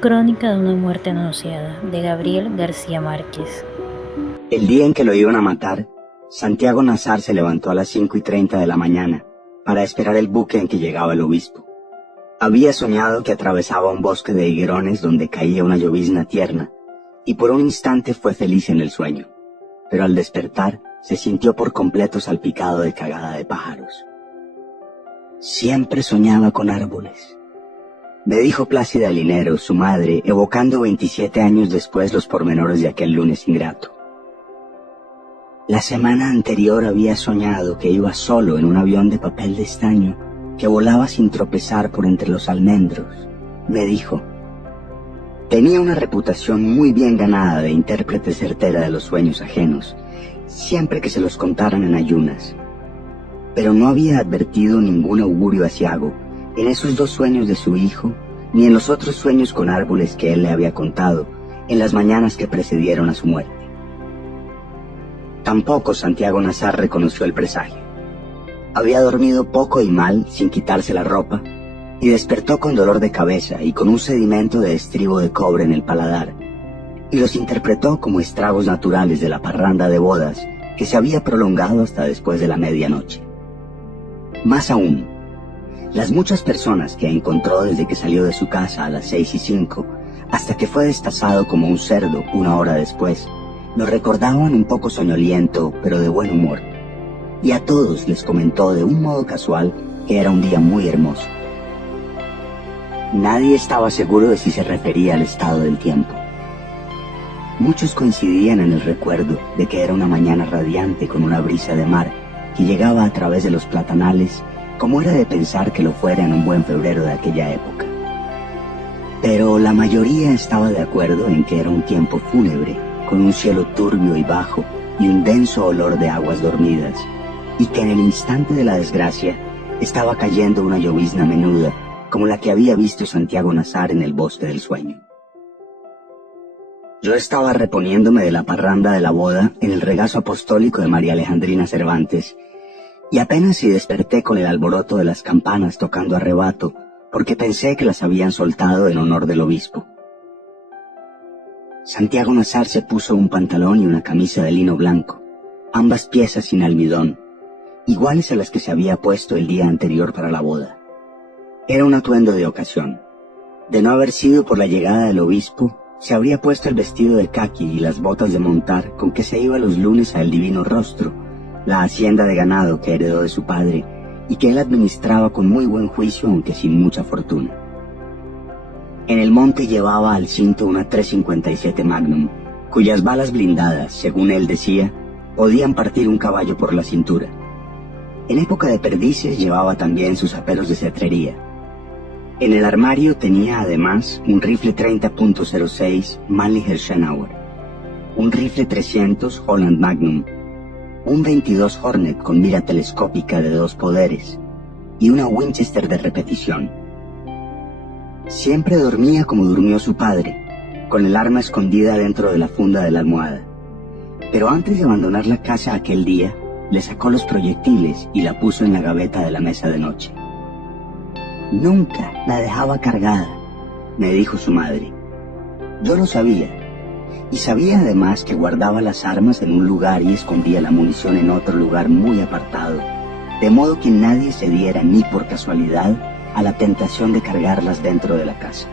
Crónica de una muerte anunciada, de Gabriel García Márquez. El día en que lo iban a matar, Santiago Nazar se levantó a las 5:30 de la mañana para esperar el buque en que llegaba el obispo. Había soñado que atravesaba un bosque de higuerones donde caía una llovizna tierna, y por un instante fue feliz en el sueño, pero al despertar se sintió por completo salpicado de cagada de pájaros. Siempre soñaba con árboles, me dijo Plácida Linero, su madre, evocando 27 años después los pormenores de aquel lunes ingrato. La semana anterior había soñado que iba solo en un avión de papel de estaño que volaba sin tropezar por entre los almendros, me dijo. Tenía una reputación muy bien ganada de intérprete certera de los sueños ajenos, siempre que se los contaran en ayunas. Pero no había advertido ningún augurio aciago en esos dos sueños de su hijo, ni en los otros sueños con árboles que él le había contado en las mañanas que precedieron a su muerte. Tampoco Santiago Nazar reconoció el presagio. Había dormido poco y mal, sin quitarse la ropa, y despertó con dolor de cabeza y con un sedimento de estribo de cobre en el paladar, y los interpretó como estragos naturales de la parranda de bodas que se había prolongado hasta después de la medianoche. Más aún, las muchas personas que encontró desde que salió de su casa a las 6:05 hasta que fue destazado como un cerdo 1 hora después, lo recordaban un poco soñoliento, pero de buen humor, y a todos les comentó de un modo casual que era un día muy hermoso. Nadie estaba seguro de si se refería al estado del tiempo. Muchos coincidían en el recuerdo de que era una mañana radiante con una brisa de mar que llegaba a través de los platanales, como era de pensar que lo fuera en un buen febrero de aquella época. Pero la mayoría estaba de acuerdo en que era un tiempo fúnebre, con un cielo turbio y bajo y un denso olor de aguas dormidas, y que en el instante de la desgracia estaba cayendo una llovizna menuda, como la que había visto Santiago Nazar en el bosque del sueño. Yo estaba reponiéndome de la parranda de la boda en el regazo apostólico de María Alejandrina Cervantes, y apenas si desperté con el alboroto de las campanas tocando a rebato, porque pensé que las habían soltado en honor del obispo. Santiago Nazar se puso un pantalón y una camisa de lino blanco, ambas piezas sin almidón, iguales a las que se había puesto el día anterior para la boda. Era un atuendo de ocasión. De no haber sido por la llegada del obispo, se habría puesto el vestido de caqui y las botas de montar con que se iba los lunes al Divino Rostro, la hacienda de ganado que heredó de su padre y que él administraba con muy buen juicio aunque sin mucha fortuna. En el monte llevaba al cinto una 357 Magnum, cuyas balas blindadas, según él decía, podían partir un caballo por la cintura. En época de perdices llevaba también sus aperos de cetrería. En el armario tenía además un rifle 30.06 Mannlicher-Schnauer, un rifle 300 Holland Magnum, un 22 Hornet con mira telescópica de 2 poderes y una Winchester de repetición. Siempre dormía como durmió su padre, con el arma escondida dentro de la funda de la almohada. Pero antes de abandonar la casa aquel día, le sacó los proyectiles y la puso en la gaveta de la mesa de noche. Nunca la dejaba cargada, me dijo su madre. Yo lo sabía, y sabía además que guardaba las armas en un lugar y escondía la munición en otro lugar muy apartado, de modo que nadie se diera ni por casualidad a la tentación de cargarlas dentro de la casa.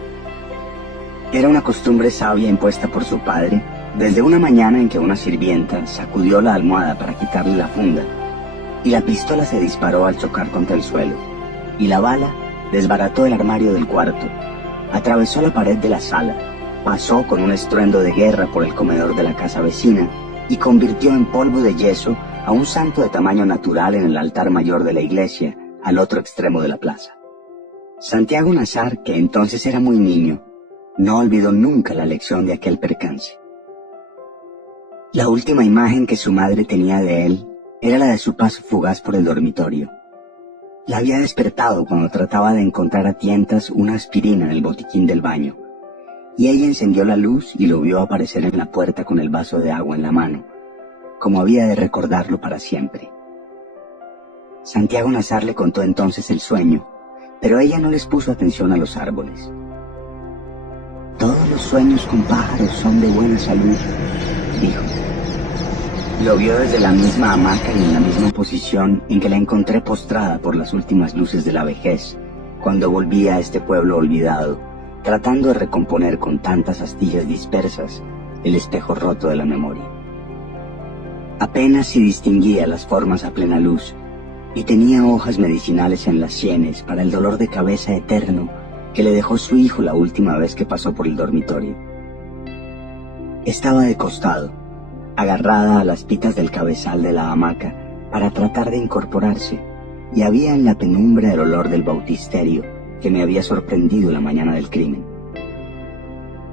Era una costumbre sabia impuesta por su padre desde una mañana en que una sirvienta sacudió la almohada para quitarle la funda, y la pistola se disparó al chocar contra el suelo, y la bala desbarató el armario del cuarto, atravesó la pared de la sala, pasó con un estruendo de guerra por el comedor de la casa vecina y convirtió en polvo de yeso a un santo de tamaño natural en el altar mayor de la iglesia, al otro extremo de la plaza. Santiago Nazar, que entonces era muy niño, no olvidó nunca la lección de aquel percance. La última imagen que su madre tenía de él era la de su paso fugaz por el dormitorio. La había despertado cuando trataba de encontrar a tientas una aspirina en el botiquín del baño, y ella encendió la luz y lo vio aparecer en la puerta con el vaso de agua en la mano, como había de recordarlo para siempre. Santiago Nazar le contó entonces el sueño, pero ella no les puso atención a los árboles. los sueños con pájaros son de buena salud, dijo. Lo vio desde la misma hamaca y en la misma posición en que la encontré postrada por las últimas luces de la vejez, cuando volvía a este pueblo olvidado, tratando de recomponer con tantas astillas dispersas el espejo roto de la memoria. Apenas si distinguía las formas a plena luz, y tenía hojas medicinales en las sienes para el dolor de cabeza eterno que le dejó su hijo la última vez que pasó por el dormitorio. Estaba de costado, agarrada a las pitas del cabezal de la hamaca para tratar de incorporarse, y había en la penumbra el olor del bautisterio que me había sorprendido la mañana del crimen.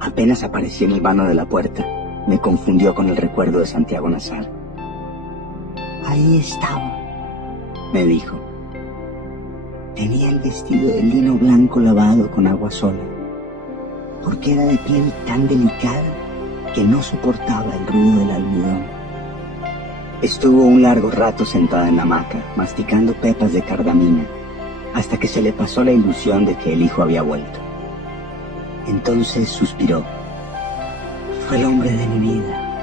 Apenas aparecí en el vano de la puerta, me confundió con el recuerdo de Santiago Nazar. Ahí estaba, me dijo. Tenía el vestido de lino blanco lavado con agua sola, porque era de piel tan delicada que no soportaba el ruido del almidón. Estuvo un largo rato sentada en la hamaca, masticando pepas de cardamina, hasta que se le pasó la ilusión de que el hijo había vuelto. Entonces suspiró. Fue el hombre de mi vida.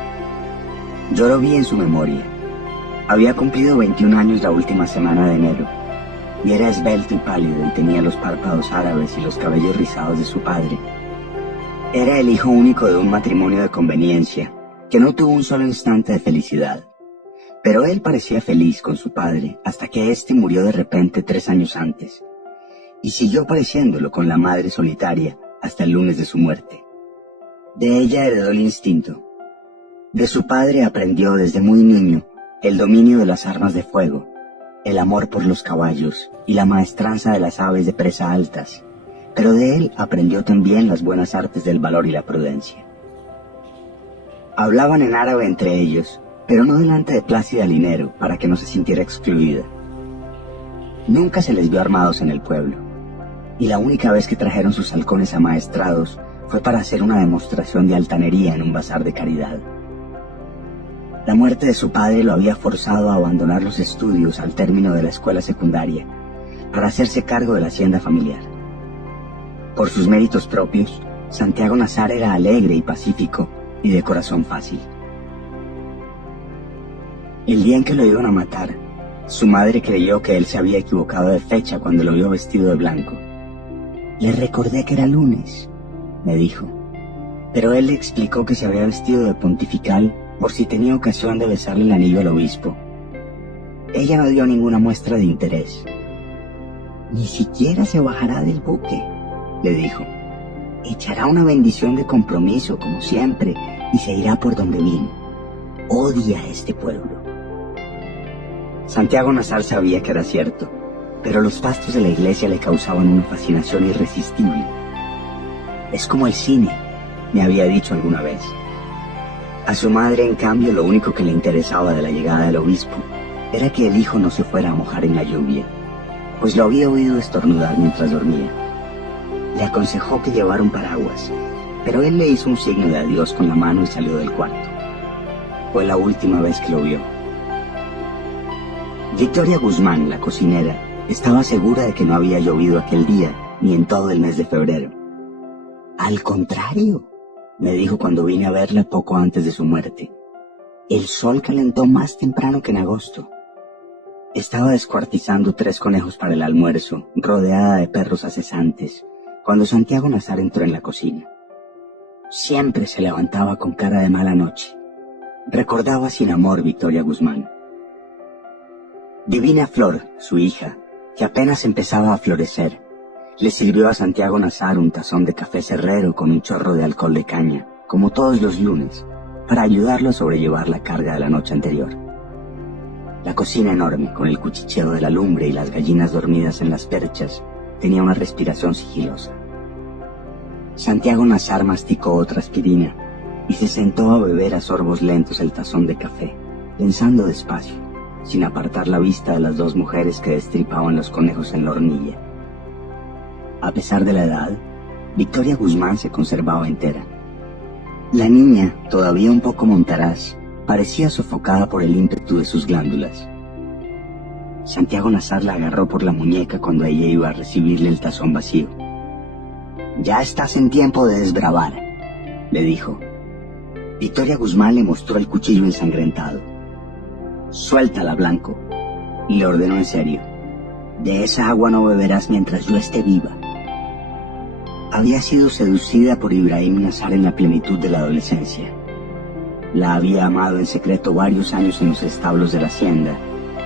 Yo lo vi en su memoria. Había cumplido 21 años la última semana de enero, y era esbelto y pálido y tenía los párpados árabes y los cabellos rizados de su padre. Era el hijo único de un matrimonio de conveniencia, que no tuvo un solo instante de felicidad. Pero él parecía feliz con su padre hasta que éste murió de repente 3 años antes, y siguió pareciéndolo con la madre solitaria hasta el lunes de su muerte. De ella heredó el instinto. De su padre aprendió desde muy niño el dominio de las armas de fuego, el amor por los caballos y la maestranza de las aves de presa altas, pero de él aprendió también las buenas artes del valor y la prudencia. Hablaban en árabe entre ellos, pero no delante de Plácida Linero para que no se sintiera excluida. Nunca se les vio armados en el pueblo, y la única vez que trajeron sus halcones amaestrados fue para hacer una demostración de altanería en un bazar de caridad. La muerte de su padre lo había forzado a abandonar los estudios al término de la escuela secundaria para hacerse cargo de la hacienda familiar. Por sus méritos propios, Santiago Nazar era alegre y pacífico y de corazón fácil. El día en que lo iban a matar, su madre creyó que él se había equivocado de fecha cuando lo vio vestido de blanco. Le recordé que era lunes, me dijo, pero él le explicó que se había vestido de pontifical por si tenía ocasión de besarle el anillo al obispo. Ella no dio ninguna muestra de interés. Ni siquiera se bajará del buque, le dijo. Echará una bendición de compromiso, como siempre, y se irá por donde vino. Odia a este pueblo. Santiago Nazar sabía que era cierto, pero los pastos de la iglesia le causaban una fascinación irresistible. Es como el cine, me había dicho alguna vez. A su madre, en cambio, lo único que le interesaba de la llegada del obispo era que el hijo no se fuera a mojar en la lluvia, pues lo había oído estornudar mientras dormía. Le aconsejó que llevara un paraguas, pero él le hizo un signo de adiós con la mano y salió del cuarto. Fue la última vez que lo vio. Victoria Guzmán, la cocinera, estaba segura de que no había llovido aquel día ni en todo el mes de febrero. Al contrario, me dijo cuando vine a verla poco antes de su muerte. El sol calentó más temprano que en agosto. Estaba descuartizando 3 conejos para el almuerzo, rodeada de perros acesantes, cuando Santiago Nazar entró en la cocina. Siempre se levantaba con cara de mala noche. Recordaba sin amor Victoria Guzmán. Divina Flor, su hija, que apenas empezaba a florecer, le sirvió a Santiago Nazar un tazón de café cerrero con un chorro de alcohol de caña, como todos los lunes, para ayudarlo a sobrellevar la carga de la noche anterior. La cocina enorme, con el cuchicheo de la lumbre y las gallinas dormidas en las perchas, tenía una respiración sigilosa. Santiago Nazar masticó otra aspirina y se sentó a beber a sorbos lentos el tazón de café, pensando despacio, sin apartar la vista de las 2 mujeres que destripaban los conejos en la hornilla. A pesar de la edad, Victoria Guzmán se conservaba entera. La niña, todavía un poco montaraz, parecía sofocada por el ímpetu de sus glándulas. Santiago Nazar la agarró por la muñeca cuando ella iba a recibirle el tazón vacío. «Ya estás en tiempo de desbravar», le dijo. Victoria Guzmán le mostró el cuchillo ensangrentado. «Suéltala, Blanco», le ordenó en serio. «De esa agua no beberás mientras yo esté viva». Había sido seducida por Ibrahim Nazar en la plenitud de la adolescencia. La había amado en secreto varios años en los establos de la hacienda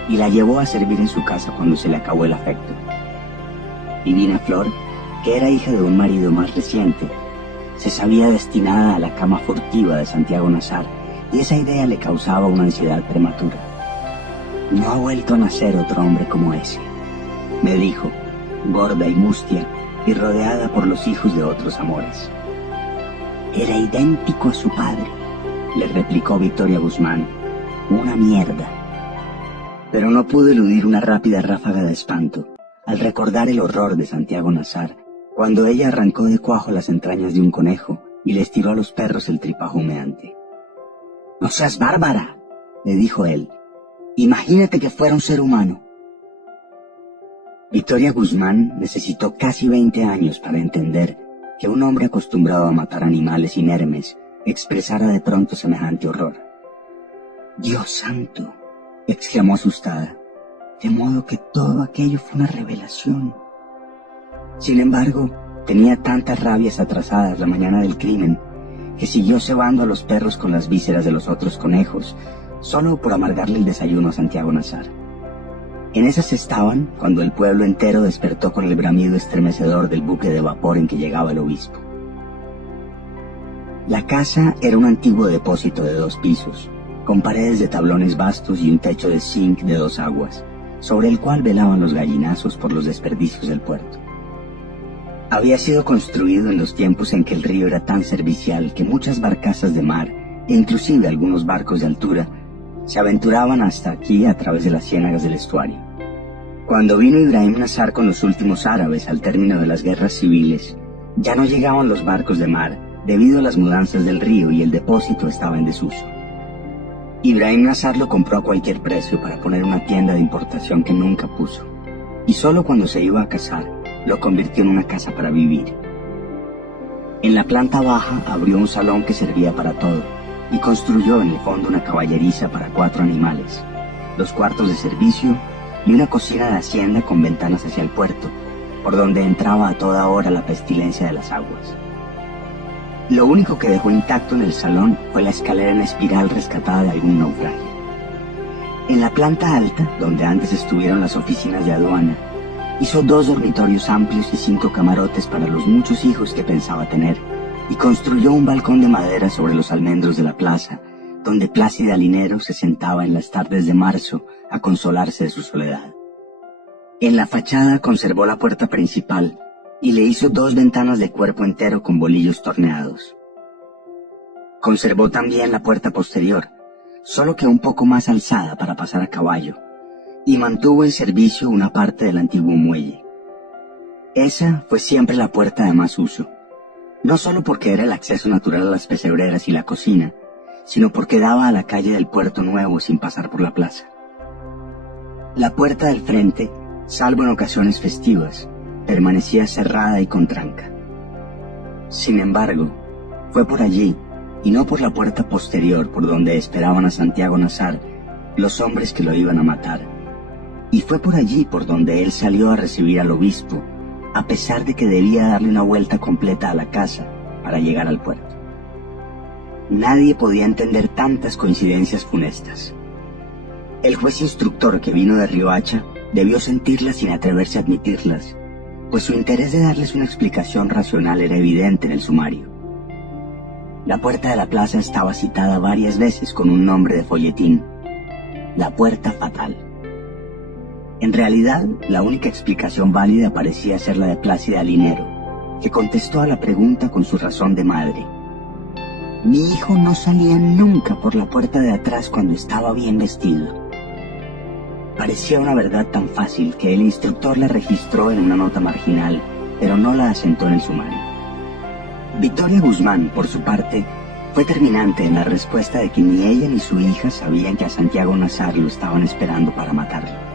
y la llevó a servir en su casa cuando se le acabó el afecto. Divina Flor, que era hija de un marido más reciente, se sabía destinada a la cama furtiva de Santiago Nazar y esa idea le causaba una ansiedad prematura. «No ha vuelto a nacer otro hombre como ese», me dijo, gorda y mustia y rodeada por los hijos de otros amores. «Era idéntico a su padre», le replicó Victoria Guzmán. «Una mierda». Pero no pudo eludir una rápida ráfaga de espanto al recordar el horror de Santiago Nazar cuando ella arrancó de cuajo las entrañas de un conejo y les tiró a los perros el tripajo humeante. «No seas bárbara», le dijo él. «Imagínate que fuera un ser humano». Victoria Guzmán necesitó casi 20 años para entender que un hombre acostumbrado a matar animales inermes expresara de pronto semejante horror. «Dios santo», exclamó asustada, «de modo que todo aquello fue una revelación». Sin embargo, tenía tantas rabias atrasadas la mañana del crimen que siguió cebando a los perros con las vísceras de los otros conejos, solo por amargarle el desayuno a Santiago Nazar. En esas estaban cuando el pueblo entero despertó con el bramido estremecedor del buque de vapor en que llegaba el obispo. La casa era un antiguo depósito de 2 pisos, con paredes de tablones vastos y un techo de zinc de 2 aguas, sobre el cual velaban los gallinazos por los desperdicios del puerto. Había sido construido en los tiempos en que el río era tan servicial que muchas barcazas de mar, e inclusive algunos barcos de altura, se aventuraban hasta aquí a través de las ciénagas del estuario. Cuando vino Ibrahim Nazar con los últimos árabes al término de las guerras civiles, ya no llegaban los barcos de mar debido a las mudanzas del río y el depósito estaba en desuso. Ibrahim Nazar lo compró a cualquier precio para poner una tienda de importación que nunca puso, y solo cuando se iba a casar lo convirtió en una casa para vivir. En la planta baja abrió un salón que servía para todo y construyó en el fondo una caballeriza para 4 animales, 2 cuartos de servicio y una cocina de hacienda con ventanas hacia el puerto, por donde entraba a toda hora la pestilencia de las aguas. Lo único que dejó intacto en el salón fue la escalera en espiral rescatada de algún naufragio. En la planta alta, donde antes estuvieron las oficinas de aduana, hizo 2 dormitorios amplios y 5 camarotes para los muchos hijos que pensaba tener, y construyó un balcón de madera sobre los almendros de la plaza, donde Plácida Linero se sentaba en las tardes de marzo a consolarse de su soledad. En la fachada conservó la puerta principal y le hizo 2 ventanas de cuerpo entero con bolillos torneados. Conservó también la puerta posterior, solo que un poco más alzada para pasar a caballo, y mantuvo en servicio una parte del antiguo muelle. Esa fue siempre la puerta de más uso, no solo porque era el acceso natural a las pesebreras y la cocina, sino porque daba a la calle del Puerto Nuevo sin pasar por la plaza. La puerta del frente, salvo en ocasiones festivas, permanecía cerrada y con tranca. Sin embargo, fue por allí, y no por la puerta posterior por donde esperaban a Santiago Nazar los hombres que lo iban a matar, y fue por allí por donde él salió a recibir al obispo, a pesar de que debía darle una vuelta completa a la casa para llegar al puerto. Nadie podía entender tantas coincidencias funestas. El juez instructor que vino de Riohacha debió sentirlas sin atreverse a admitirlas, pues su interés de darles una explicación racional era evidente en el sumario. La puerta de la plaza estaba citada varias veces con un nombre de folletín: la puerta fatal. En realidad, la única explicación válida parecía ser la de Plácida Linero, que contestó a la pregunta con su razón de madre. Mi hijo no salía nunca por la puerta de atrás cuando estaba bien vestido. Parecía una verdad tan fácil que el instructor la registró en una nota marginal, pero no la asentó en el sumario. Victoria Guzmán, por su parte, fue terminante en la respuesta de que ni ella ni su hija sabían que a Santiago Nazar lo estaban esperando para matarlo.